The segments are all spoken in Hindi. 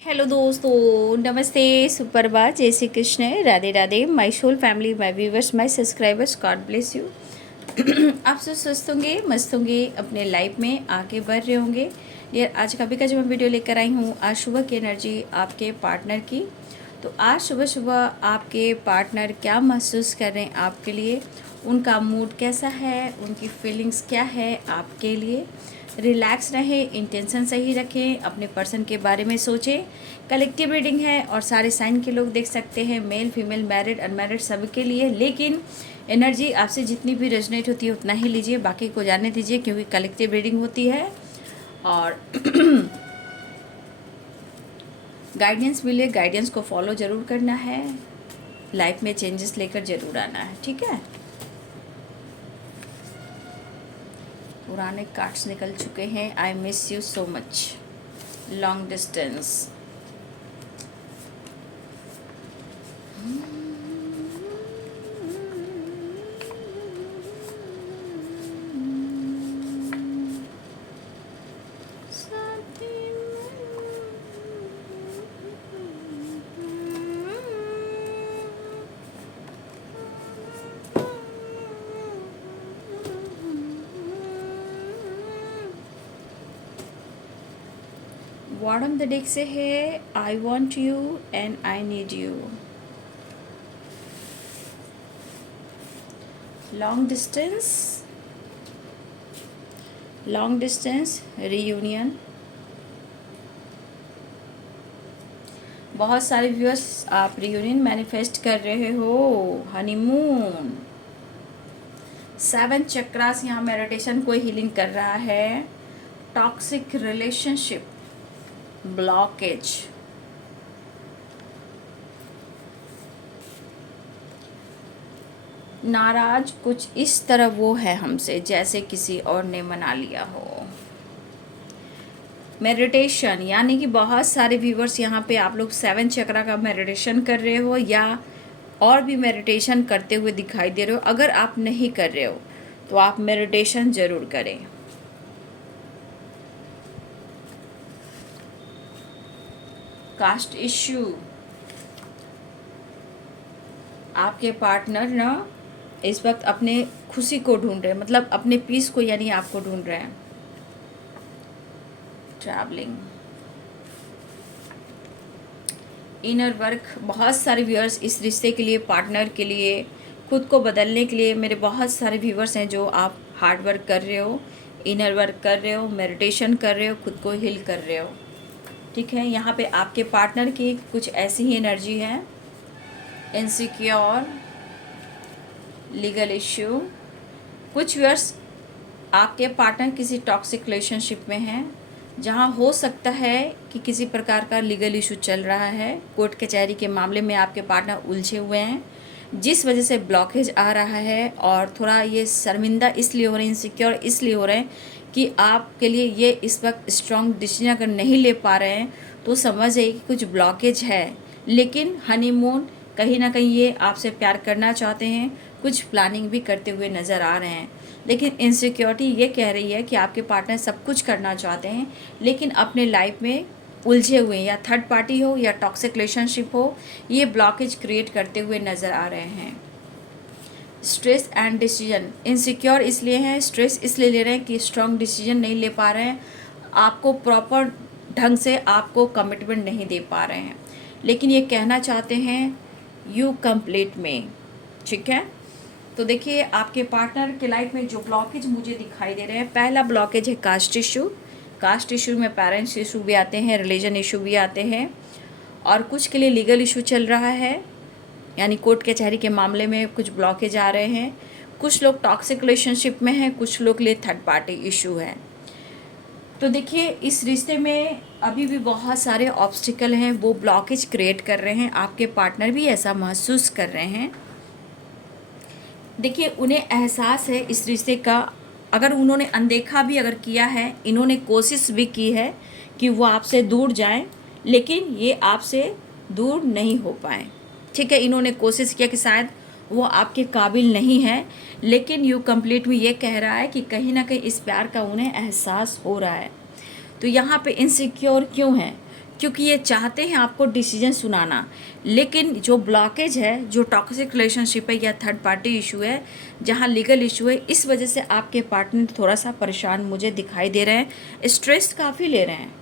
हेलो दोस्तों, नमस्ते, सुप्रभात, जय Shri Krishna, Radhe Radhe. My soul family, my viewers, my subscribers, God bless you. आप सब स्वस्थ होंगे, मस्त होंगे, अपने लाइफ में आगे बढ़ रहे होंगे। डियर, आज का जो मैं वीडियो लेकर आई हूँ, आज सुबह की एनर्जी आपके पार्टनर की। तो आज सुबह सुबह आपके पार्टनर क्या महसूस कर रहे हैं आपके लिए, उनका मूड कैसा है, उनकी फीलिंग्स क्या है आपके लिए। रिलैक्स रहें, इंटेंशन सही रखें, अपने पर्सन के बारे में सोचें। कलेक्टिव रीडिंग है और सारे साइन के लोग देख सकते हैं, मेल फीमेल मैरिड अनमैरिड सबके लिए। लेकिन एनर्जी आपसे जितनी भी रेजोनेट होती है उतना ही लीजिए, बाकी को जाने दीजिए, क्योंकि कलेक्टिव रीडिंग होती है। और गाइडेंस मिले, गाइडेंस को फॉलो ज़रूर करना है, लाइफ में चेंजेस लेकर ज़रूर आना है, ठीक है। पुराने कार्ड्स निकल चुके हैं। I miss you so much, long distance. Bottom the deck से है, I want you and I need you. Long distance reunion. बहुत सारे व्यूअर्स आप रीयूनियन मैनिफेस्ट कर रहे हो। हनीमून, 7 चक्रास यहाँ मेडिटेशन को हीलिंग कर रहा है। टॉक्सिक रिलेशनशिप, ब्लॉकेज, नाराज कुछ इस तरह वो है हमसे जैसे किसी और ने मना लिया हो। मेडिटेशन, यानी कि बहुत सारे व्यूवर्स यहाँ पे आप लोग 7 चक्रा का मेडिटेशन कर रहे हो या और भी मेडिटेशन करते हुए दिखाई दे रहे हो। अगर आप नहीं कर रहे हो तो आप मेडिटेशन ज़रूर करें। कास्ट इश्यू, आपके पार्टनर ना इस वक्त अपने खुशी को ढूंढ रहे हैं, मतलब अपने पीस को, यानी आपको ढूंढ रहे हैं। ट्रैवलिंग, इनर वर्क, बहुत सारे व्यूअर्स इस रिश्ते के लिए, पार्टनर के लिए, खुद को बदलने के लिए, मेरे बहुत सारे व्यूअर्स हैं जो आप हार्ड वर्क कर रहे हो, इनर वर्क कर रहे हो, मेडिटेशन कर रहे हो, खुद को हील कर रहे हो, ठीक है। यहाँ पे आपके पार्टनर की कुछ ऐसी ही एनर्जी है। इनसिक्योर, लीगल इश्यू, कुछ व्यूअर्स आपके पार्टनर किसी टॉक्सिक रिलेशनशिप में हैं जहां हो सकता है कि किसी प्रकार का लीगल इशू चल रहा है। कोर्ट कचहरी के मामले में आपके पार्टनर उलझे हुए हैं, जिस वजह से ब्लॉकेज आ रहा है। और थोड़ा ये शर्मिंदा इसलिए हो रहे हैं, इनसिक्योर इसलिए हो रहे हैं कि आपके लिए ये इस वक्त स्ट्रॉन्ग डिसीजन अगर नहीं ले पा रहे हैं तो समझ जाइए कि कुछ ब्लॉकेज है। लेकिन हनीमून, कहीं ना कहीं ये आपसे प्यार करना चाहते हैं, कुछ प्लानिंग भी करते हुए नज़र आ रहे हैं। लेकिन इनसिक्योरिटी ये कह रही है कि आपके पार्टनर सब कुछ करना चाहते हैं लेकिन अपने लाइफ में उलझे हुए हैं, या थर्ड पार्टी हो या टॉक्सिक रिलेशनशिप हो, ये ब्लॉकेज क्रिएट करते हुए नज़र आ रहे हैं। स्ट्रेस एंड डिसीजन, इनसिक्योर इसलिए हैं, स्ट्रेस इसलिए ले रहे हैं कि स्ट्रॉन्ग डिसीजन नहीं ले पा रहे हैं, आपको प्रॉपर ढंग से आपको कमिटमेंट नहीं दे पा रहे हैं। लेकिन ये कहना चाहते हैं यू कंप्लीट में, ठीक है। तो देखिए आपके पार्टनर के लाइफ में जो ब्लॉकेज मुझे दिखाई दे रहे हैं, पहला ब्लॉकेज है कास्ट इशू। कास्ट इशू में पेरेंट्स इशू भी आते हैं, रिलीजन इशू भी आते हैं, और कुछ के लिए लीगल इशू चल रहा है, यानी कोर्ट कचहरी के मामले में कुछ ब्लॉकेज आ रहे हैं। कुछ लोग टॉक्सिक रिलेशनशिप में हैं, कुछ लोग के लिए थर्ड पार्टी इशू है। तो देखिए इस रिश्ते में अभी भी बहुत सारे ऑब्स्टिकल हैं, वो ब्लॉकेज क्रिएट कर रहे हैं। आपके पार्टनर भी ऐसा महसूस कर रहे हैं। देखिए उन्हें एहसास है इस रिश्ते का, अगर उन्होंने अनदेखा भी अगर किया है, इन्होंने कोशिश भी की है कि वो आपसे दूर जाएं, लेकिन ये आपसे दूर नहीं हो पाए, ठीक है। इन्होंने कोशिश किया कि शायद वो आपके काबिल नहीं है, लेकिन यू कंप्लीट में ये कह रहा है कि कहीं ना कहीं इस प्यार का उन्हें एहसास हो रहा है। तो यहाँ पे इनसिक्योर क्यों है? क्योंकि ये चाहते हैं आपको डिसीजन सुनाना, लेकिन जो ब्लॉकेज है, जो टॉक्सिक रिलेशनशिप है या थर्ड पार्टी इशू है, जहाँ लीगल इशू है, इस वजह से आपके पार्टनर थोड़ा सा परेशान मुझे दिखाई दे रहे हैं, स्ट्रेस काफ़ी ले रहे हैं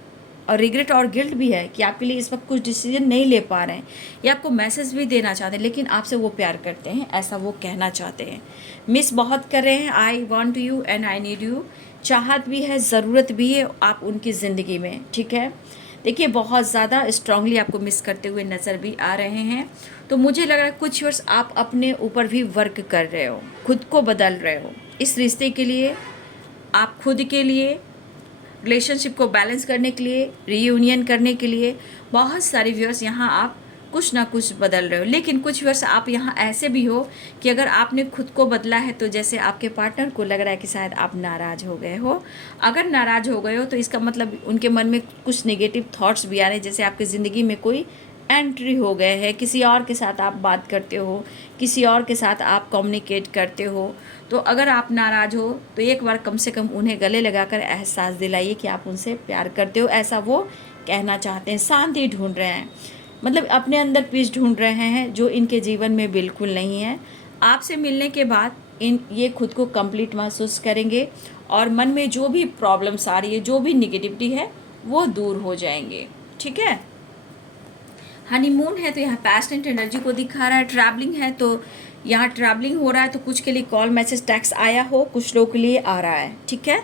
और रिग्रेट और गिल्ट भी है कि आपके लिए इस वक्त कुछ डिसीजन नहीं ले पा रहे हैं, या आपको मैसेज भी देना चाहते हैं, लेकिन आपसे वो प्यार करते हैं, ऐसा वो कहना चाहते हैं, मिस बहुत कर रहे हैं, I want you and I need you, चाहत भी है, ज़रूरत भी है आप उनकी ज़िंदगी में, ठीक है। देखिए बहुत ज़्यादा स्ट्रांगली आपको मिस करते हुए नज़र भी आ रहे हैं। तो मुझे लग रहा है कुछ वर्ष आप अपने ऊपर भी वर्क कर रहे हो, खुद को बदल रहे हो इस रिश्ते के लिए, आप खुद के लिए, रिलेशनशिप को बैलेंस करने के लिए, रीयूनियन करने के लिए। बहुत सारे व्यूअर्स यहाँ आप कुछ ना कुछ बदल रहे हो, लेकिन कुछ व्यूअर्स आप यहाँ ऐसे भी हो कि अगर आपने खुद को बदला है तो जैसे आपके पार्टनर को लग रहा है कि शायद आप नाराज़ हो गए हो। अगर नाराज़ हो गए हो तो इसका मतलब उनके मन में कुछ नेगेटिव थॉट्स भी आ रहे हैं, जैसे आपकी ज़िंदगी में कोई एंट्री हो गए हैं, किसी और के साथ आप बात करते हो, किसी और के साथ आप कम्युनिकेट करते हो। तो अगर आप नाराज़ हो तो एक बार कम से कम उन्हें गले लगाकर एहसास दिलाइए कि आप उनसे प्यार करते हो, ऐसा वो कहना चाहते हैं। शांति ढूंढ रहे हैं, मतलब अपने अंदर पीस ढूंढ रहे हैं जो इनके जीवन में बिल्कुल नहीं है। आपसे मिलने के बाद ये खुद को कंप्लीट महसूस करेंगे और मन में जो भी प्रॉब्लम्स आ रही है, जो भी निगेटिविटी है, वो दूर हो जाएंगे, ठीक है। हनीमून है तो यहाँ पैशनेट एनर्जी को दिखा रहा है। ट्रैवलिंग है तो यहाँ ट्रैवलिंग हो रहा है, तो कुछ के लिए कॉल मैसेज टेक्स्ट आया हो, कुछ लोगों के लिए आ रहा है, ठीक है।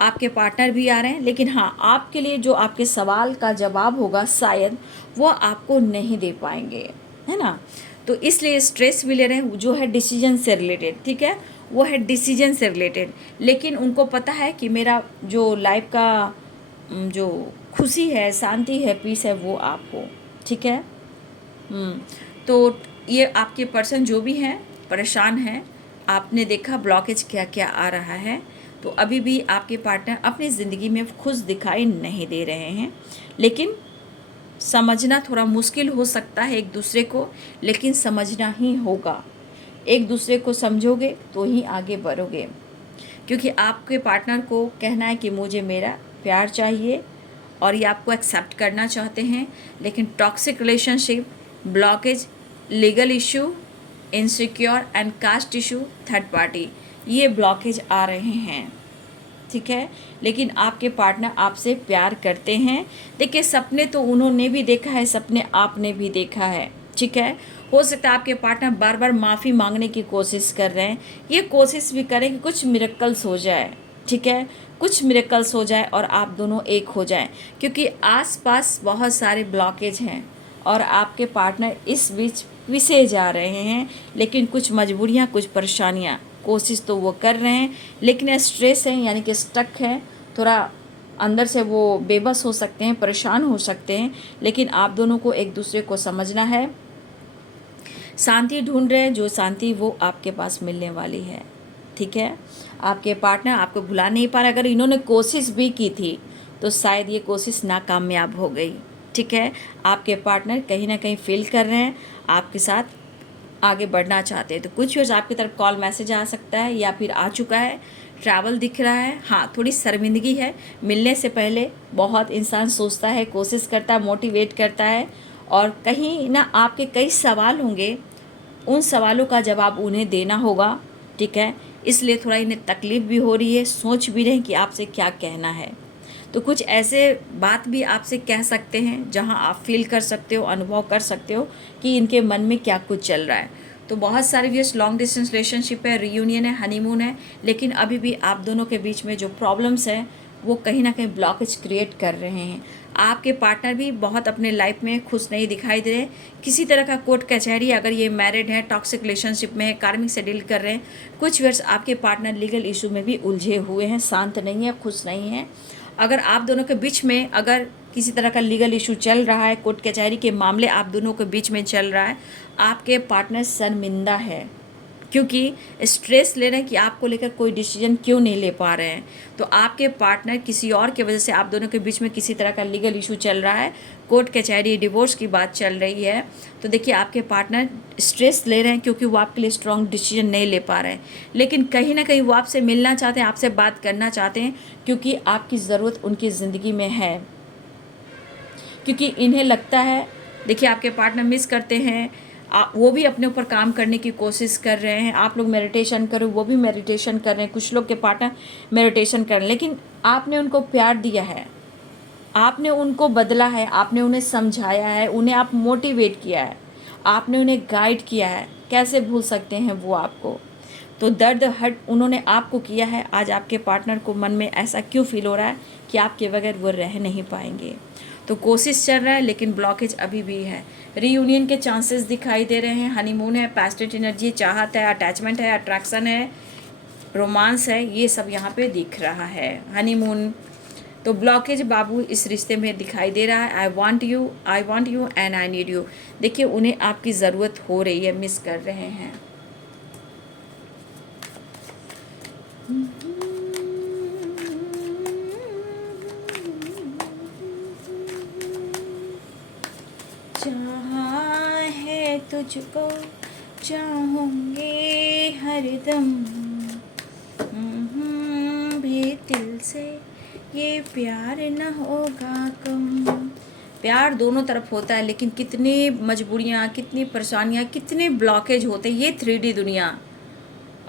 आपके पार्टनर भी आ रहे हैं, लेकिन हाँ आपके लिए जो आपके सवाल का जवाब होगा शायद वो आपको नहीं दे पाएंगे, है ना। तो इसलिए स्ट्रेस भी ले रहे हैं, जो है डिसीजन से रिलेटेड, ठीक है, वो है डिसीजन से रिलेटेड। लेकिन उनको पता है कि मेरा जो लाइफ का जो खुशी है, शांति है, पीस है, वो आप हो, ठीक है। तो ये आपके पर्सन जो भी हैं परेशान हैं, आपने देखा ब्लॉकेज क्या क्या आ रहा है। तो अभी भी आपके पार्टनर अपनी ज़िंदगी में खुश दिखाई नहीं दे रहे हैं, लेकिन समझना थोड़ा मुश्किल हो सकता है एक दूसरे को, लेकिन समझना ही होगा। एक दूसरे को समझोगे तो ही आगे बढ़ोगे, क्योंकि आपके पार्टनर को कहना है कि मुझे मेरा प्यार चाहिए और ये आपको एक्सेप्ट करना चाहते हैं, लेकिन toxic relationship, blockage, legal issue, insecure and caste issue, third party, ये ब्लॉकेज आ रहे हैं, ठीक है। लेकिन आपके पार्टनर आपसे प्यार करते हैं। देखिए सपने तो उन्होंने भी देखा है, सपने आपने भी देखा है, ठीक है। हो सकता है आपके पार्टनर बार बार माफ़ी मांगने की कोशिश कर रहे हैं, ये कोशिश भी करें कि कुछ मिरेकल्स हो जाए, ठीक है, कुछ मिरेकल्स हो जाए और आप दोनों एक हो जाएं, क्योंकि आसपास बहुत सारे ब्लॉकेज हैं और आपके पार्टनर इस बीच पिसे जा रहे हैं। लेकिन कुछ मजबूरियां, कुछ परेशानियां, कोशिश तो वो कर रहे हैं, लेकिन स्ट्रेस है, यानी कि स्टक है, थोड़ा अंदर से वो बेबस हो सकते हैं, परेशान हो सकते हैं। लेकिन आप दोनों को एक दूसरे को समझना है, शांति ढूंढ रहे हैं, जो शांति वो आपके पास मिलने वाली है, ठीक है। आपके पार्टनर आपको भुला नहीं पा रहे, अगर इन्होंने कोशिश भी की थी तो शायद ये कोशिश नाकामयाब हो गई, ठीक है। आपके पार्टनर कहीं ना कहीं फील कर रहे हैं, आपके साथ आगे बढ़ना चाहते हैं। तो कुछ वर्ष आपकी तरफ कॉल मैसेज आ सकता है या फिर आ चुका है, ट्रैवल दिख रहा है। हाँ थोड़ी शर्मिंदगी है, मिलने से पहले बहुत इंसान सोचता है, कोशिश करता है, मोटिवेट करता है, और कहीं ना आपके कई सवाल होंगे, उन सवालों का जवाब उन्हें देना होगा, ठीक है। इसलिए थोड़ा इन्हें तकलीफ़ भी हो रही है, सोच भी रहे हैं कि आपसे क्या कहना है। तो कुछ ऐसे बात भी आपसे कह सकते हैं जहां आप फील कर सकते हो, अनुभव कर सकते हो कि इनके मन में क्या कुछ चल रहा है। तो बहुत सारे व्यूअर्स लॉन्ग डिस्टेंस रिलेशनशिप है, रियूनियन है, हनीमून है, लेकिन अभी भी आप दोनों के बीच में जो प्रॉब्लम्स हैं वो कहीं ना कहीं ब्लॉकेज क्रिएट कर रहे हैं। आपके पार्टनर भी बहुत अपने लाइफ में खुश नहीं दिखाई दे रहे। किसी तरह का कोर्ट कचहरी, अगर ये मैरिड है, टॉक्सिक रिलेशनशिप में है, कार्मिक से डील कर रहे हैं। कुछ वर्ष आपके पार्टनर लीगल इशू में भी उलझे हुए हैं, शांत नहीं है, खुश नहीं है। अगर आप दोनों के बीच में अगर किसी तरह का लीगल इशू चल रहा है, कोर्ट कचहरी के मामले आप दोनों के बीच में चल रहा है, आपके पार्टनर शर्मिंदा है, क्योंकि स्ट्रेस ले रहे हैं कि आपको लेकर कोई डिसीजन क्यों नहीं ले पा रहे हैं। तो आपके पार्टनर किसी और की वजह से आप दोनों के बीच में किसी तरह का लीगल इशू चल रहा है, कोर्ट कचहरी, डिवोर्स की बात चल रही है। तो देखिए आपके पार्टनर स्ट्रेस ले रहे हैं क्योंकि वो आपके लिए स्ट्रॉन्ग डिसीजन नहीं ले पा रहे हैं, लेकिन कहीं ना कहीं वो आपसे मिलना चाहते हैं, आपसे बात करना चाहते हैं, क्योंकि आपकी ज़रूरत उनकी ज़िंदगी में है, क्योंकि इन्हें लगता है, देखिए आपके पार्टनर मिस करते हैं, वो भी अपने ऊपर काम करने की कोशिश कर रहे हैं। आप लोग मेडिटेशन करो, वो भी मेडिटेशन कर रहे हैं, कुछ लोग के पार्टनर मेडिटेशन कर रहे हैं, लेकिन आपने उनको प्यार दिया है, आपने उनको बदला है, आपने उन्हें समझाया है, उन्हें आप मोटिवेट किया है, आपने उन्हें गाइड किया है। कैसे भूल सकते हैं वो आपको? तो दर्द हट उन्होंने आपको किया है। आज आपके पार्टनर को मन में ऐसा क्यों फील हो रहा है कि आपके बगैर वो रह नहीं पाएंगे? तो कोशिश चल रहा है, लेकिन ब्लॉकेज अभी भी है। रीयूनियन के चांसेस दिखाई दे रहे हैं। हनीमून है, पैस्टेड एनर्जी, चाहत है, अटैचमेंट है, अट्रैक्शन है, रोमांस है, ये सब यहाँ पे दिख रहा है। हनीमून तो ब्लॉकेज बाबू इस रिश्ते में दिखाई दे रहा है। I want you and I need you. देखिए उन्हें आपकी ज़रूरत हो रही है, मिस कर रहे हैं। चाहा है तुझको, चाहूंगे हरदम, भी दिल से ये प्यार न होगा कम। प्यार दोनों तरफ होता है, लेकिन कितनी मजबूरियाँ, कितनी परेशानियाँ, कितने ब्लॉकेज होते हैं। ये 3D दुनिया,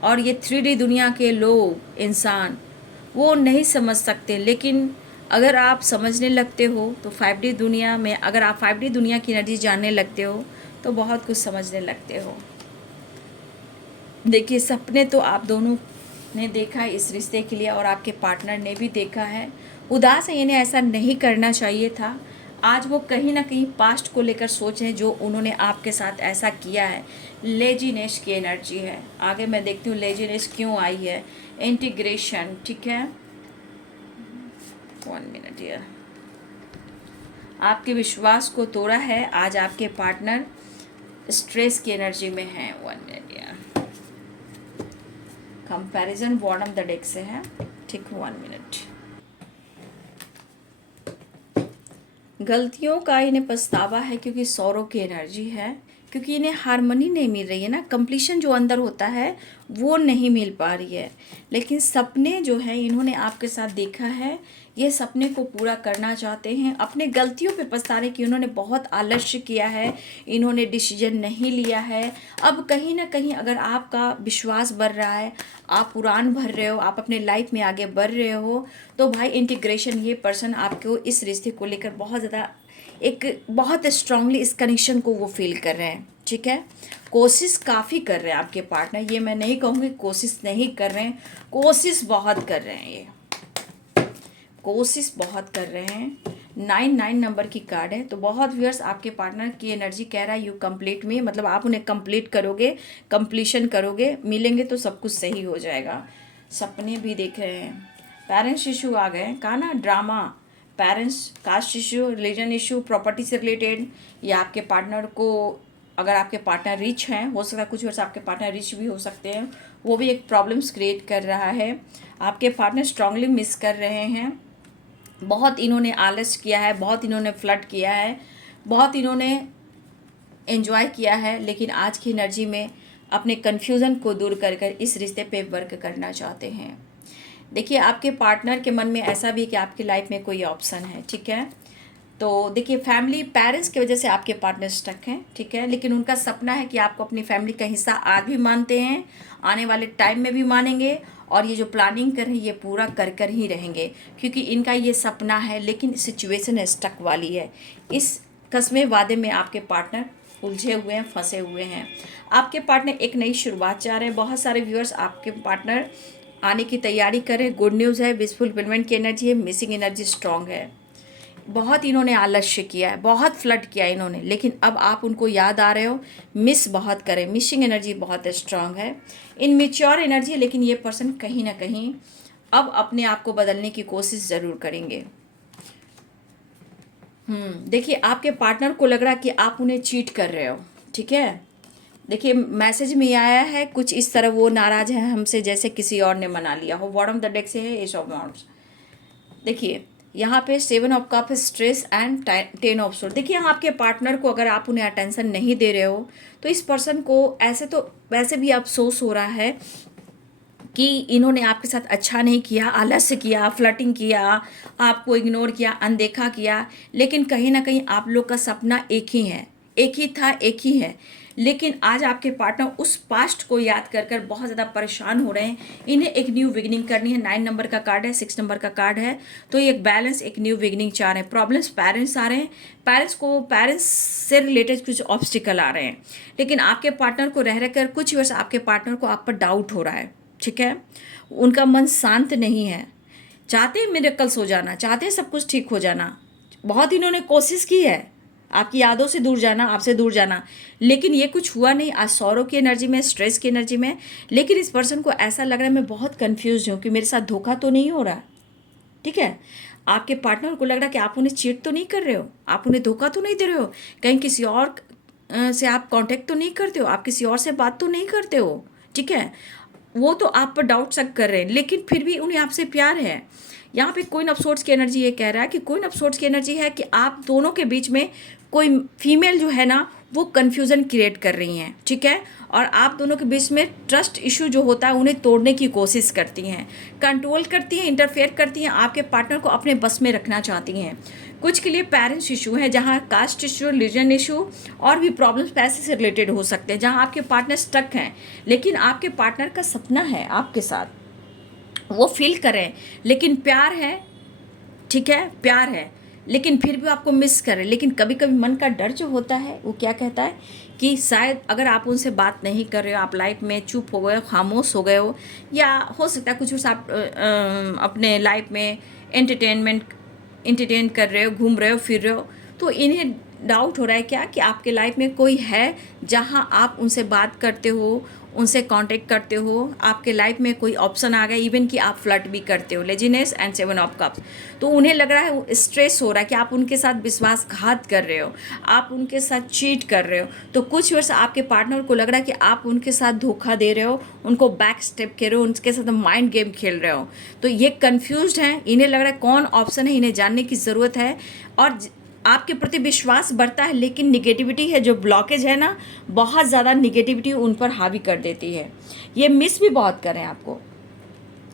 और ये 3D दुनिया के लोग, इंसान, वो नहीं समझ सकते। लेकिन अगर आप समझने लगते हो तो 5D दुनिया में, अगर आप 5D दुनिया की एनर्जी जानने लगते हो तो बहुत कुछ समझने लगते हो। देखिए सपने तो आप दोनों ने देखा है इस रिश्ते के लिए, और आपके पार्टनर ने भी देखा है। उदास है, इन्हें ऐसा नहीं करना चाहिए था। आज वो कहीं ना कहीं पास्ट को लेकर सोच रहे हैं, जो उन्होंने आपके साथ ऐसा किया है। लेजीनेस की एनर्जी है। आगे मैं देखती हूँ लेजीनेस क्यों आई है। इंटीग्रेशन, ठीक है, 1 मिनट यार। आपके विश्वास को तोड़ा है आज आपके पार्टनर, स्ट्रेस की एनर्जी में है। 1 मिनट यार। कंपैरिजन बॉटम द डेक से है, ठीक, 1 मिनट। गलतियों का इन्हें पछतावा है, क्योंकि सौरों की एनर्जी है, क्योंकि इन्हें हारमोनी नहीं मिल रही है ना, कंप्लीशन जो अंदर होता है वो नहीं मिल पा रही है। लेकिन सपने जो है इन्होंने आपके साथ देखा है, ये सपने को पूरा करना चाहते हैं। अपने गलतियों पे पछता रहे कि उन्होंने बहुत आलस्य किया है, इन्होंने डिसीजन नहीं लिया है। अब कहीं ना कहीं अगर आपका विश्वास बढ़ रहा है, आप उड़ान भर रहे हो, आप अपने लाइफ में आगे बढ़ रहे हो, तो भाई इंटीग्रेशन, ये पर्सन आपको इस रिश्ते को लेकर बहुत स्ट्रांगली इस कनेक्शन को वो फील कर रहे हैं, ठीक है। कोशिश काफ़ी कर रहे हैं आपके पार्टनर, ये मैं नहीं कहूँगी कोशिश नहीं कर रहे हैं, कोशिश बहुत कर रहे हैं, ये कोशिश बहुत कर रहे हैं। 9 नंबर की कार्ड है, तो बहुत व्यूअर्स आपके पार्टनर की एनर्जी कह रहा है यू कंप्लीट मी, मतलब आप उन्हें कंप्लीट करोगे, कंप्लीशन करोगे, मिलेंगे तो सब कुछ सही हो जाएगा। सपने भी देख रहे हैं। पेरेंट्स इशू आ गए, कहा ना drama, parents, caste issue, religion issue, property से रिलेटेड, या आपके पार्टनर को, अगर आपके पार्टनर रिच हैं, हो सकता है कुछ वर्ष आपके पार्टनर रिच भी हो सकते हैं, वो भी एक प्रॉब्लम्स क्रिएट कर रहा है। आपके पार्टनर स्ट्रांगली मिस कर रहे हैं। बहुत इन्होंने आलस किया है, बहुत इन्होंने फ्लर्ट किया है, बहुत इन्होंने एंजॉय किया है, लेकिन आज की एनर्जी में अपने कन्फ्यूज़न को दूर कर कर इस रिश्ते पे वर्क करना चाहते हैं। देखिए आपके पार्टनर के मन में ऐसा भी कि आपकी लाइफ में कोई ऑप्शन है, ठीक है। तो देखिए फैमिली, पेरेंट्स की वजह से आपके पार्टनर स्टक हैं, ठीक है, लेकिन उनका सपना है कि आपको अपनी फैमिली का हिस्सा आज भी मानते हैं, आने वाले टाइम में भी मानेंगे, और ये जो प्लानिंग कर रहे हैं ये पूरा कर कर ही रहेंगे, क्योंकि इनका ये सपना है। लेकिन सिचुएशन स्टक वाली है। इस कस्मे वादे में आपके पार्टनर उलझे हुए हैं, फंसे हुए हैं। आपके पार्टनर एक नई शुरुआत चाह रहे हैं। बहुत सारे व्यूअर्स आपके पार्टनर आने की तैयारी करें। गुड न्यूज़ है, विश फुलफिलमेंट की एनर्जी है, मिसिंग एनर्जी स्ट्रांग है। बहुत इन्होंने आलस्य किया है, बहुत फ्लर्ट किया है इन्होंने, लेकिन अब आप उनको याद आ रहे हो, मिस बहुत करें। मिसिंग एनर्जी बहुत स्ट्रांग है, इनमेच्योर एनर्जी है, लेकिन ये पर्सन कहीं ना कहीं अब अपने आप को बदलने की कोशिश ज़रूर करेंगे। देखिए आपके पार्टनर को लग रहा है कि आप उन्हें चीट कर रहे हो, ठीक है। देखिए मैसेज में आया है कुछ इस तरह, वो नाराज़ है हमसे जैसे किसी और ने मना लिया हो। बॉटम द डेक से है एस ऑफ वांड्स। देखिए यहाँ पे 7 of cup, stress and 10 of sword. देखिए यहाँ आपके पार्टनर को अगर आप उन्हें अटेंशन नहीं दे रहे हो, तो इस पर्सन को ऐसे तो वैसे भी अफसोस हो रहा है कि इन्होंने आपके साथ अच्छा नहीं किया, आलस्य किया, फ्लर्टिंग किया, आपको इग्नोर किया, अनदेखा किया, लेकिन कहीं ना कहीं आप लोग का सपना एक ही है, एक ही था, एक ही है। लेकिन आज आपके पार्टनर उस पास्ट को याद कर कर बहुत ज़्यादा परेशान हो रहे हैं। इन्हें एक न्यू बिगिनिंग करनी है। 9 नंबर का कार्ड है, 6 नंबर का कार्ड है, तो ये एक बैलेंस, एक न्यू बिगिनिंग चाह रहे हैं। प्रॉब्लम्स पेरेंट्स आ रहे हैं, पेरेंट्स से रिलेटेड कुछ ऑब्स्टिकल आ रहे हैं, लेकिन आपके पार्टनर को रह रहकर कुछ वर्ष आपके पार्टनर को आप पर डाउट हो रहा है। ठीक है, उनका मन शांत नहीं है, चाहते हैं मिरेकल्स हो जाना, चाहते हैं सब कुछ ठीक हो जाना, बहुत इन्होंने कोशिश की है आपकी यादों से दूर जाना, आपसे दूर जाना, लेकिन ये कुछ हुआ नहीं। आज सौरों की एनर्जी में, स्ट्रेस की एनर्जी में, लेकिन इस पर्सन को ऐसा लग रहा है मैं बहुत कंफ्यूज हूँ कि मेरे साथ धोखा तो नहीं हो रहा। ठीक है, आपके पार्टनर को लग रहा है कि आप उन्हें चीट तो नहीं कर रहे हो, आप उन्हें धोखा तो नहीं दे रहे हो, कहीं किसी और से आप कांटेक्ट तो नहीं करते हो, आप किसी और से बात तो नहीं करते हो। ठीक है, वो तो आप पर डाउट शक कर रहे हैं, लेकिन फिर भी उन्हें आपसे प्यार है। यहाँ पे क्वीन ऑफ सोर्ड्स की एनर्जी ये कह रहा है कि क्वीन ऑफ सोर्ड्स की एनर्जी है कि आप दोनों के बीच में कोई फीमेल जो है ना वो कन्फ्यूज़न क्रिएट कर रही हैं। ठीक है, और आप दोनों के बीच में ट्रस्ट इशू जो होता है उन्हें तोड़ने की कोशिश करती हैं, कंट्रोल करती हैं, इंटरफेयर करती हैं, आपके पार्टनर को अपने बस में रखना चाहती हैं। कुछ के लिए पेरेंट्स इशू है, जहाँ कास्ट इशू, रिलीजन इशू और भी प्रॉब्लम्स पैसे से रिलेटेड हो सकते हैं, जहाँ आपके पार्टनर स्टक हैं, लेकिन आपके पार्टनर का सपना है आपके साथ, वो फील करें, लेकिन प्यार है। ठीक है, प्यार है, लेकिन फिर भी आपको मिस करें। लेकिन कभी कभी मन का डर जो होता है वो क्या कहता है कि शायद अगर आप उनसे बात नहीं कर रहे हो, आप लाइफ में चुप हो गए हो, खामोश हो गए हो, या हो सकता है कुछ आप अपने लाइफ में एंटरटेन कर रहे हो, घूम रहे हो, फिर रहे हो, तो इन्हें डाउट हो रहा है क्या कि आपके लाइफ में कोई है जहां आप उनसे बात करते हो, उनसे कांटेक्ट करते हो, आपके लाइफ में कोई ऑप्शन आ गया, इवन कि आप फ्लर्ट भी करते हो। लेजीनेस एंड 7 ऑफ कप्स, तो उन्हें लग रहा है, स्ट्रेस हो रहा है कि आप उनके साथ विश्वासघात कर रहे हो, आप उनके साथ चीट कर रहे हो। तो कुछ वर्ष आपके पार्टनर को लग रहा है कि आप उनके साथ धोखा दे रहे हो, उनको बैक स्टेप कर रहे हो, उनके साथ माइंड गेम खेल रहे हो। तो ये कन्फ्यूज्ड हैं, इन्हें लग रहा है कौन ऑप्शन है, इन्हें जानने की ज़रूरत है। और आपके प्रति विश्वास बढ़ता है, लेकिन निगेटिविटी है, जो ब्लॉकेज है ना, बहुत ज़्यादा निगेटिविटी उन पर हावी कर देती है। ये मिस भी बहुत कर रहे हैं आपको,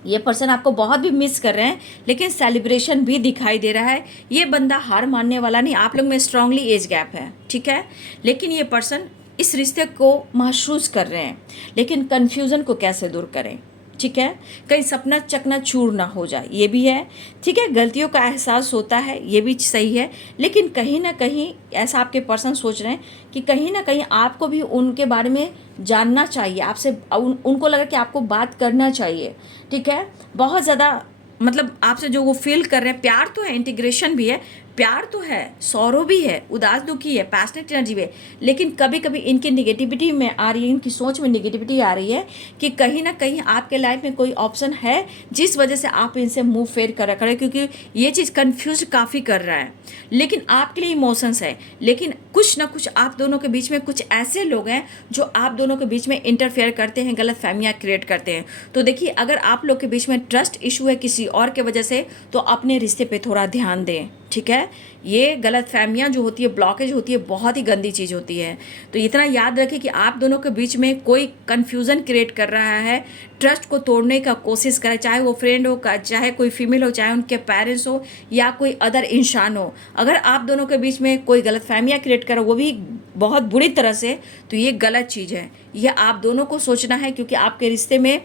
ये पर्सन आपको बहुत भी मिस कर रहे हैं, लेकिन सेलिब्रेशन भी दिखाई दे रहा है। ये बंदा हार मानने वाला नहीं, आप लोग में स्ट्रांगली एज गैप है। ठीक है, लेकिन ये पर्सन इस रिश्ते को महसूस कर रहे हैं, लेकिन कन्फ्यूज़न को कैसे दूर करें। ठीक है, कहीं सपना चकनाचूर ना हो जाए, ये भी है। ठीक है, गलतियों का एहसास होता है, ये भी सही है, लेकिन कहीं ना कहीं ऐसा आपके पर्सन सोच रहे हैं कि कहीं ना कहीं आपको भी उनके बारे में जानना चाहिए, आपसे उनको लगा कि आपको बात करना चाहिए। ठीक है, बहुत ज़्यादा मतलब आपसे जो वो फील कर रहे हैं, प्यार तो है, इंटीग्रेशन भी है, प्यार तो है, सौरव भी है, उदास दुखी है, पैशनेट एनर्जी भी है, लेकिन कभी कभी इनकी निगेटिविटी में आ रही है, इनकी सोच में निगेटिविटी आ रही है कि कहीं ना कहीं आपके लाइफ में कोई ऑप्शन है जिस वजह से आप इनसे मूव फेर कर रहे हैं, क्योंकि ये चीज़ कन्फ्यूज काफ़ी कर रहा है। लेकिन आपके लिए इमोशंस है, लेकिन कुछ ना कुछ आप दोनों के बीच में कुछ ऐसे लोग हैं जो आप दोनों के बीच में इंटरफेयर करते हैं, गलत फहमियाँ क्रिएट करते हैं। तो देखिए, अगर आप लोग के बीच में ट्रस्ट इशू है किसी और के वजह से, तो अपने रिश्ते पे थोड़ा ध्यान दें। ठीक है, ये गलत फहमियाँ जो होती है, ब्लॉकेज होती है, बहुत ही गंदी चीज़ होती है। तो इतना याद रखें कि आप दोनों के बीच में कोई कन्फ्यूज़न क्रिएट कर रहा है, ट्रस्ट को तोड़ने का कोशिश करे, चाहे वो फ्रेंड हो, चाहे कोई फीमेल हो, चाहे उनके पेरेंट्स हो, या कोई अदर इंसान हो। अगर आप दोनों के बीच में कोई गलत फहमियाँ क्रिएट करे, वो भी बहुत बुरी तरह से, तो ये गलत चीज़ है। यह आप दोनों को सोचना है, क्योंकि आपके रिश्ते में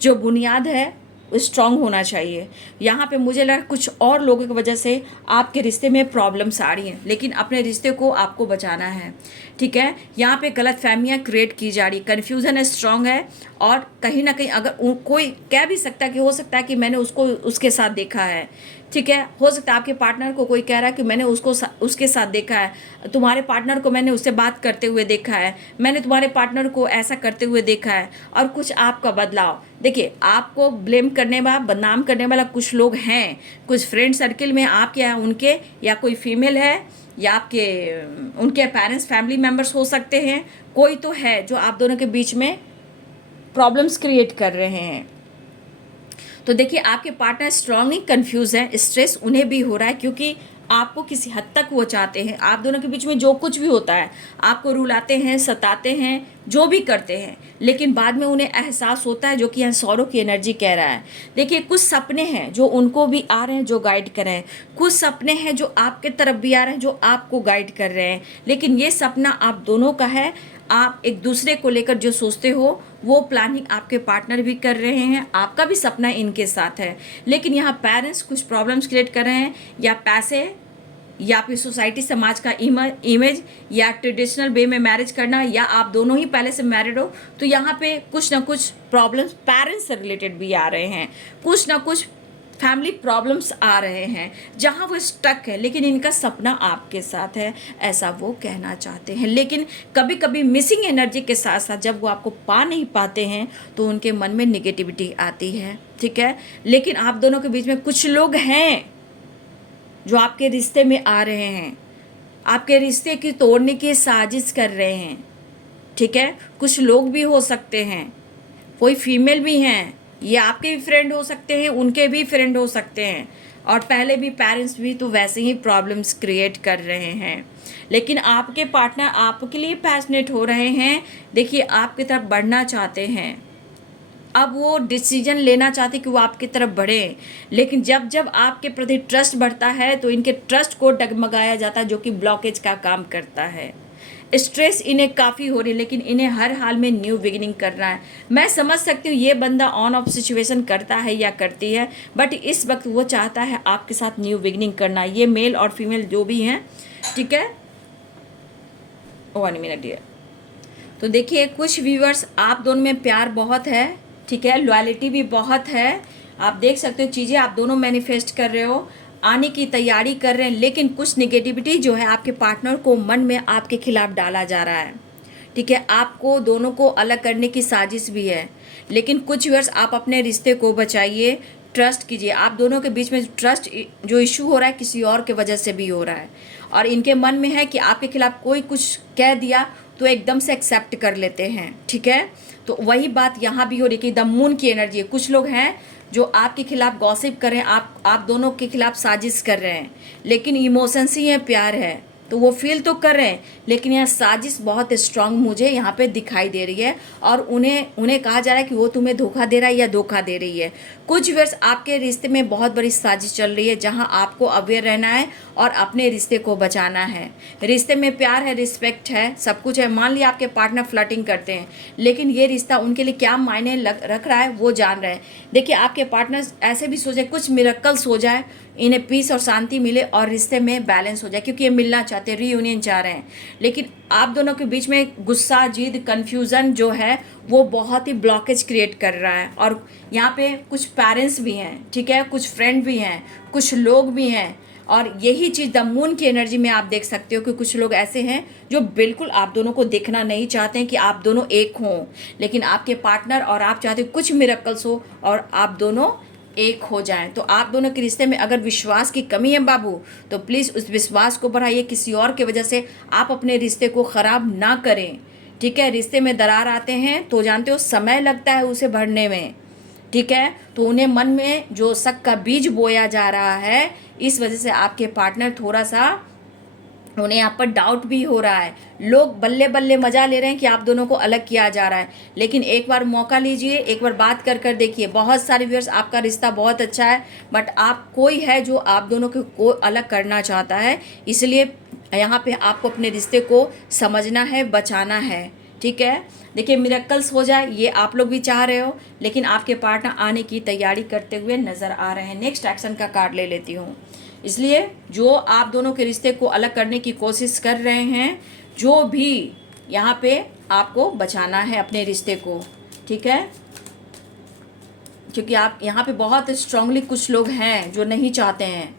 जो बुनियाद है स्ट्रांग होना चाहिए। यहाँ पे मुझे लगा कुछ और लोगों की वजह से आपके रिश्ते में प्रॉब्लम्स आ रही हैं, लेकिन अपने रिश्ते को आपको बचाना है। ठीक है, यहाँ पे गलत फहमियाँ क्रिएट की जा रही, कन्फ्यूज़न स्ट्रांग है, और कहीं ना कहीं अगर कोई कह भी सकता है कि हो सकता है कि मैंने उसको उसके साथ देखा है। ठीक है, हो सकता है आपके पार्टनर को कोई कह रहा है कि मैंने उसके साथ देखा है, तुम्हारे पार्टनर को मैंने उससे बात करते हुए देखा है, मैंने तुम्हारे पार्टनर को ऐसा करते हुए देखा है, और कुछ आपका बदलाव। देखिए, आपको ब्लेम करने वाला, बदनाम करने वाला कुछ लोग हैं, कुछ फ्रेंड सर्किल में आपके या उनके, या कोई फीमेल है, या आपके उनके पेरेंट्स, फैमिली मेम्बर्स हो सकते हैं, कोई तो है जो आप दोनों के बीच में प्रॉब्लम्स क्रिएट कर रहे हैं। तो देखिए, आपके पार्टनर स्ट्रांगली कंफ्यूज हैं, स्ट्रेस उन्हें भी हो रहा है, क्योंकि आपको किसी हद तक वो चाहते हैं। आप दोनों के बीच में जो कुछ भी होता है, आपको रुलाते हैं, सताते हैं, जो भी करते हैं, लेकिन बाद में उन्हें एहसास होता है, जो कि यहाँ सौरों की एनर्जी कह रहा है। देखिए, कुछ सपने हैं जो उनको भी आ रहे हैं, जो गाइड कर रहे हैं। कुछ सपने हैं जो आपके तरफ भी आ रहे हैं, जो आपको गाइड कर रहे हैं। लेकिन ये सपना आप दोनों का है। आप एक दूसरे को लेकर जो सोचते हो, वो प्लानिंग आपके पार्टनर भी कर रहे हैं। आपका भी सपना इनके साथ है। लेकिन यहाँ पेरेंट्स कुछ प्रॉब्लम्स क्रिएट कर रहे हैं, या पैसे, या फिर सोसाइटी समाज का इमेज, या ट्रेडिशनल वे में मैरिज करना, या आप दोनों ही पहले से मैरिड हो, तो यहाँ पे कुछ ना कुछ प्रॉब्लम्स पेरेंट्स से रिलेटेड भी आ रहे हैं। कुछ ना कुछ फैमिली प्रॉब्लम्स आ रहे हैं जहाँ वो स्टक है, लेकिन इनका सपना आपके साथ है, ऐसा वो कहना चाहते हैं। लेकिन कभी कभी मिसिंग एनर्जी के साथ साथ जब वो आपको पा नहीं पाते हैं, तो उनके मन में निगेटिविटी आती है, ठीक है। लेकिन आप दोनों के बीच में कुछ लोग हैं जो आपके रिश्ते में आ रहे हैं, आपके रिश्ते की तोड़ने की साजिश कर रहे हैं, ठीक है। कुछ लोग भी हो सकते हैं, कोई फीमेल भी हैं, ये आपके भी फ्रेंड हो सकते हैं, उनके भी फ्रेंड हो सकते हैं, और पहले भी पेरेंट्स भी तो वैसे ही प्रॉब्लम्स क्रिएट कर रहे हैं। लेकिन आपके पार्टनर आपके लिए पैशनेट हो रहे हैं। देखिए, आपकी तरफ बढ़ना चाहते हैं। अब वो डिसीजन लेना चाहते कि वो आपकी तरफ बढ़े, लेकिन जब जब आपके प्रति ट्रस्ट बढ़ता है, तो इनके ट्रस्ट को डगमगाया जाता है, जो कि ब्लॉकेज का काम करता है। स्ट्रेस इन्हें काफ़ी हो रही है, लेकिन इन्हें हर हाल में न्यू बिगिनिंग करना है। मैं समझ सकती हूँ ये बंदा ऑन ऑफ सिचुएशन करता है या करती है, बट इस वक्त वो चाहता है आपके साथ न्यू बिगिनिंग करना। ये मेल और फीमेल जो भी हैं, ठीक है। 1 मिनट डियर। तो देखिए, कुछ व्यूअर्स, आप दोनों में प्यार बहुत है, ठीक है, लॉयल्टी भी बहुत है। आप देख सकते हो चीज़ें आप दोनों मैनिफेस्ट कर रहे हो, आने की तैयारी कर रहे हैं, लेकिन कुछ नेगेटिविटी जो है आपके पार्टनर को मन में आपके खिलाफ डाला जा रहा है, ठीक है। आपको दोनों को अलग करने की साजिश भी है, लेकिन कुछ व्यूअर्स आप अपने रिश्ते को बचाइए, ट्रस्ट कीजिए। आप दोनों के बीच में ट्रस्ट जो इशू हो रहा है, किसी और के वजह से भी हो रहा है, और इनके मन में है कि आपके खिलाफ कोई कुछ कह दिया तो एकदम से एक्सेप्ट कर लेते हैं, ठीक है। तो वही बात यहाँ भी हो रही है कि द मून की एनर्जी है। कुछ लोग हैं जो आपके खिलाफ गॉसिप कर रहे हैं, आप दोनों के खिलाफ साजिश कर रहे हैं, लेकिन इमोशंस ही है, प्यार है, तो वो फील तो कर रहे हैं, लेकिन यहाँ साजिश बहुत स्ट्रांग मुझे यहाँ पे दिखाई दे रही है, और उन्हें कहा जा रहा है कि वो तुम्हें धोखा दे रहा है या धोखा दे रही है। कुछ वर्ष आपके रिश्ते में बहुत बड़ी साजिश चल रही है, जहाँ आपको अवेयर रहना है और अपने रिश्ते को बचाना है। रिश्ते में प्यार है, रिस्पेक्ट है, सब कुछ है। मान लिया आपके पार्टनर फ्लर्टिंग करते हैं, लेकिन ये रिश्ता उनके लिए क्या मायने रख रहा है वो जान रहे हैं। देखिए, आपके पार्टनर ऐसे भी सोचे कुछ मिरेकल्स हो जाए, इन्हें पीस और शांति मिले और रिश्ते में बैलेंस हो जाए, क्योंकि ये मिलना चाहते हैं, रीयूनियन चाह रहे हैं। लेकिन आप दोनों के बीच में गुस्सा, जिद, कन्फ्यूज़न जो है वो बहुत ही ब्लॉकेज क्रिएट कर रहा है। और यहाँ पे कुछ पेरेंट्स भी हैं, ठीक है, कुछ फ्रेंड भी हैं, कुछ लोग भी हैं, और यही चीज़ द मून की एनर्जी में आप देख सकते हो कि कुछ लोग ऐसे हैं जो बिल्कुल आप दोनों को देखना नहीं चाहते हैं कि आप दोनों एक हों, लेकिन आपके पार्टनर और आप चाहते हो कुछ मिरेकल्स हो और आप दोनों एक हो जाएं। तो आप दोनों के रिश्ते में अगर विश्वास की कमी है बाबू, तो प्लीज़ उस विश्वास को बढ़ाइए। किसी और के वजह से आप अपने रिश्ते को ख़राब ना करें, ठीक है। रिश्ते में दरार आते हैं तो जानते हो समय लगता है उसे भरने में, ठीक है। तो उन्हें मन में जो शक का बीज बोया जा रहा है, इस वजह से आपके पार्टनर थोड़ा सा उन्हें यहाँ पर डाउट भी हो रहा है। लोग बल्ले बल्ले मजा ले रहे हैं कि आप दोनों को अलग किया जा रहा है, लेकिन एक बार मौका लीजिए, एक बार बात कर देखिए। बहुत सारे व्यूअर्स, आपका रिश्ता बहुत अच्छा है, बट आप कोई है जो आप दोनों को अलग करना चाहता है, इसलिए यहाँ पे आपको अपने रिश्ते को समझना है, बचाना है, ठीक है। देखिए, मिरेकल्स हो जाए ये आप लोग भी चाह रहे हो, लेकिन आपके पार्टनर आने की तैयारी करते हुए नज़र आ रहे हैं। नेक्स्ट एक्शन का कार्ड ले लेती हूँ। इसलिए जो आप दोनों के रिश्ते को अलग करने की कोशिश कर रहे हैं, जो भी यहाँ पे आपको बचाना है अपने रिश्ते को, ठीक है, क्योंकि आप यहाँ पे बहुत स्ट्रांगली कुछ लोग हैं जो नहीं चाहते हैं।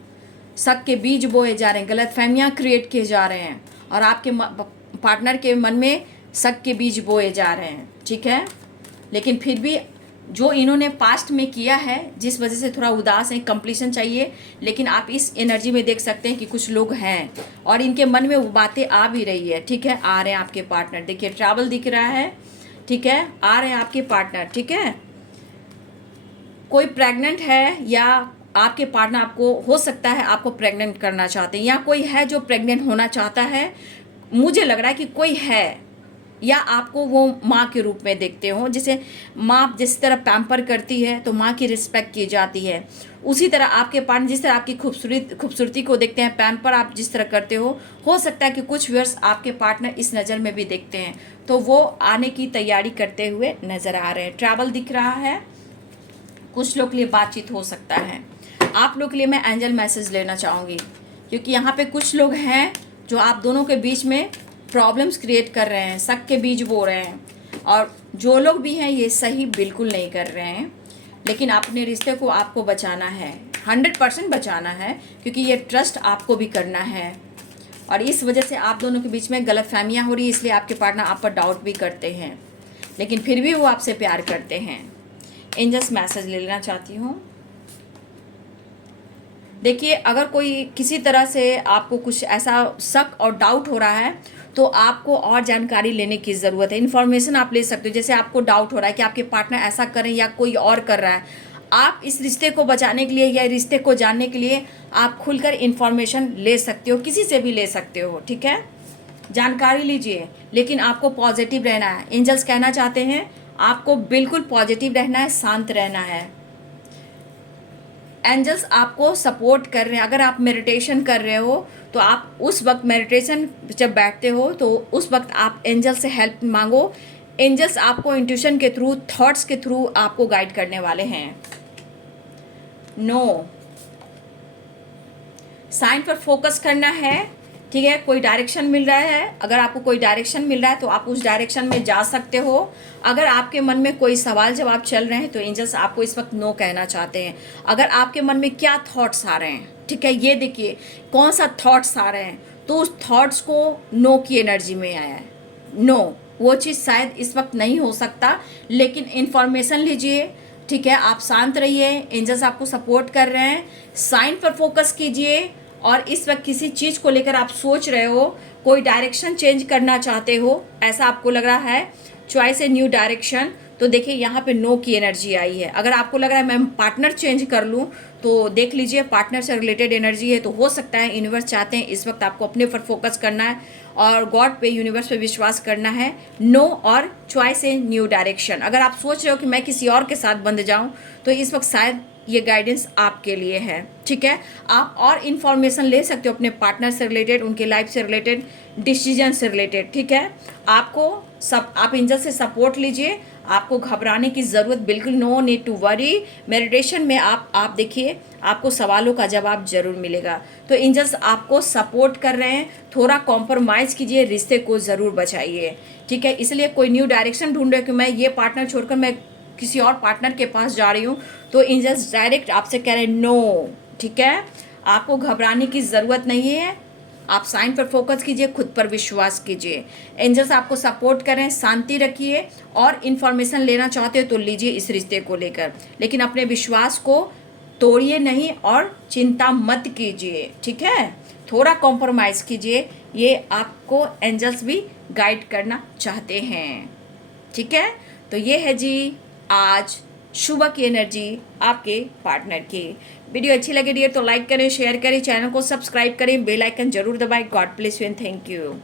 शक के बीज बोए जा रहे हैं, गलतफहमियाँ क्रिएट किए जा रहे हैं, और आपके पार्टनर के मन में शक के बीज बोए जा रहे हैं, ठीक है। लेकिन फिर भी जो इन्होंने पास्ट में किया है, जिस वजह से थोड़ा उदास है, कंप्लीशन चाहिए, लेकिन आप इस एनर्जी में देख सकते हैं कि कुछ लोग हैं और इनके मन में वो बातें आ भी रही है, ठीक है। आ रहे हैं आपके पार्टनर, देखिए ट्रैवल दिख रहा है, ठीक है, आ रहे हैं आपके पार्टनर, ठीक है। कोई प्रेग्नेंट है या आपके पार्टनर आपको, हो सकता है आपको प्रेग्नेंट करना चाहते हैं, या कोई है जो प्रेग्नेंट होना चाहता है। मुझे लग रहा है कि कोई है, या आपको वो माँ के रूप में देखते हो। जैसे माँ जिस तरह पैम्पर करती है तो माँ की रिस्पेक्ट की जाती है, उसी तरह आपके पार्टनर जिस तरह आपकी खूबसूरती को देखते हैं, पैम्पर आप जिस तरह करते हो सकता है कि कुछ व्यूअर्स आपके पार्टनर इस नज़र में भी देखते हैं, तो वो आने की तैयारी करते हुए नज़र आ रहे हैं। ट्रैवल दिख रहा है, कुछ लोग के लिए बातचीत हो सकता है। आप लोग के लिए मैं एंजल मैसेज लेना चाहूँगी, क्योंकि यहाँ पे कुछ लोग हैं जो आप दोनों के बीच में प्रॉब्लम्स क्रिएट कर रहे हैं, शक के बीज बो रहे हैं, और जो लोग भी हैं ये सही बिल्कुल नहीं कर रहे हैं। लेकिन अपने रिश्ते को आपको बचाना है, 100% बचाना है, क्योंकि ये ट्रस्ट आपको भी करना है। और इस वजह से आप दोनों के बीच में गलतफहमियां हो रही है, इसलिए आपके पार्टनर आप पर डाउट भी करते हैं, लेकिन फिर भी वो आपसे प्यार करते हैं। एंजल्स मैसेज ले लेना चाहती हूँ। देखिए, अगर कोई किसी तरह से आपको कुछ ऐसा शक और डाउट हो रहा है तो आपको और जानकारी लेने की ज़रूरत है। इन्फॉर्मेशन आप ले सकते हो। जैसे आपको डाउट हो रहा है कि आपके पार्टनर ऐसा करें या कोई और कर रहा है, आप इस रिश्ते को बचाने के लिए या रिश्ते को जानने के लिए आप खुलकर इन्फॉर्मेशन ले सकते हो, किसी से भी ले सकते हो, ठीक है। जानकारी लीजिए, लेकिन आपको पॉजिटिव रहना है। एंजल्स कहना चाहते हैं आपको बिल्कुल पॉजिटिव रहना है, शांत रहना है। एंजल्स आपको सपोर्ट कर रहे हैं। अगर आप मेडिटेशन कर रहे हो तो आप उस वक्त, मेडिटेशन जब बैठते हो तो उस वक्त आप एंजल से हेल्प मांगो। एंजल्स आपको इंट्यूशन के थ्रू, थॉट्स के थ्रू आपको गाइड करने वाले हैं। नो साइन पर फोकस करना है, ठीक है। कोई डायरेक्शन मिल रहा है, अगर आपको कोई डायरेक्शन मिल रहा है तो आप उस डायरेक्शन में जा सकते हो। अगर आपके मन में कोई सवाल जवाब चल रहे हैं तो एंजल्स आपको इस वक्त नो कहना चाहते हैं। अगर आपके मन में क्या थॉट्स आ रहे हैं, ठीक है, ये देखिए कौन सा थॉट्स आ रहे हैं, तो उस थॉट्स को नो की एनर्जी में आया है। नो, वो चीज़ शायद इस वक्त नहीं हो सकता, लेकिन इन्फॉर्मेशन लीजिए, ठीक है। आप शांत रहिए, एंजल्स आपको सपोर्ट कर रहे हैं। साइन पर फोकस कीजिए, और इस वक्त किसी चीज़ को लेकर आप सोच रहे हो, कोई डायरेक्शन चेंज करना चाहते हो, ऐसा आपको लग रहा है, चॉइस ए न्यू डायरेक्शन, तो देखिए यहाँ पे नो की एनर्जी आई है। अगर आपको लग रहा है मैं पार्टनर चेंज कर लूँ, तो देख लीजिए पार्टनर से रिलेटेड एनर्जी है, तो हो सकता है यूनिवर्स चाहते हैं इस वक्त आपको अपने पर फोकस करना है और गॉड पे, यूनिवर्स पे विश्वास करना है। नो और चॉइस ए न्यू डायरेक्शन। अगर आप सोच रहे हो कि मैं किसी और के साथ बंध जाऊँ, तो इस वक्त शायद ये गाइडेंस आपके लिए है, ठीक है। आप और इन्फॉर्मेशन ले सकते हो अपने पार्टनर से रिलेटेड, उनके लाइफ से रिलेटेड, डिसीजन से रिलेटेड, ठीक है। आप एंजल से सपोर्ट लीजिए, आपको घबराने की ज़रूरत बिल्कुल, no need to worry. Meditation में आप देखिए आपको सवालों का जवाब जरूर मिलेगा। तो एंजल्स आपको सपोर्ट कर रहे हैं, थोड़ा कॉम्प्रोमाइज़ कीजिए, रिश्ते को ज़रूर बचाइए, ठीक है। इसलिए कोई न्यू डायरेक्शन ढूंढ रहे हो कि मैं ये पार्टनर छोड़कर मैं किसी और पार्टनर के पास जा रही हूँ, तो एंजल्स डायरेक्ट आपसे कह रहे हैं नो, ठीक है। आपको घबराने की ज़रूरत नहीं है, आप साइन पर फोकस कीजिए, खुद पर विश्वास कीजिए। एंजल्स आपको सपोर्ट करें, शांति रखिए, और इन्फॉर्मेशन लेना चाहते हो तो लीजिए इस रिश्ते को लेकर, लेकिन अपने विश्वास को तोड़िए नहीं और चिंता मत कीजिए, ठीक है। थोड़ा कॉम्प्रोमाइज़ कीजिए, ये आपको एंजल्स भी गाइड करना चाहते हैं, ठीक है। तो ये है जी आज सुबह की एनर्जी आपके पार्टनर की। वीडियो अच्छी लगे डियर तो लाइक करें, शेयर करें, चैनल को सब्सक्राइब करें, बेल आइकन जरूर दबाएं। God bless you and thank you.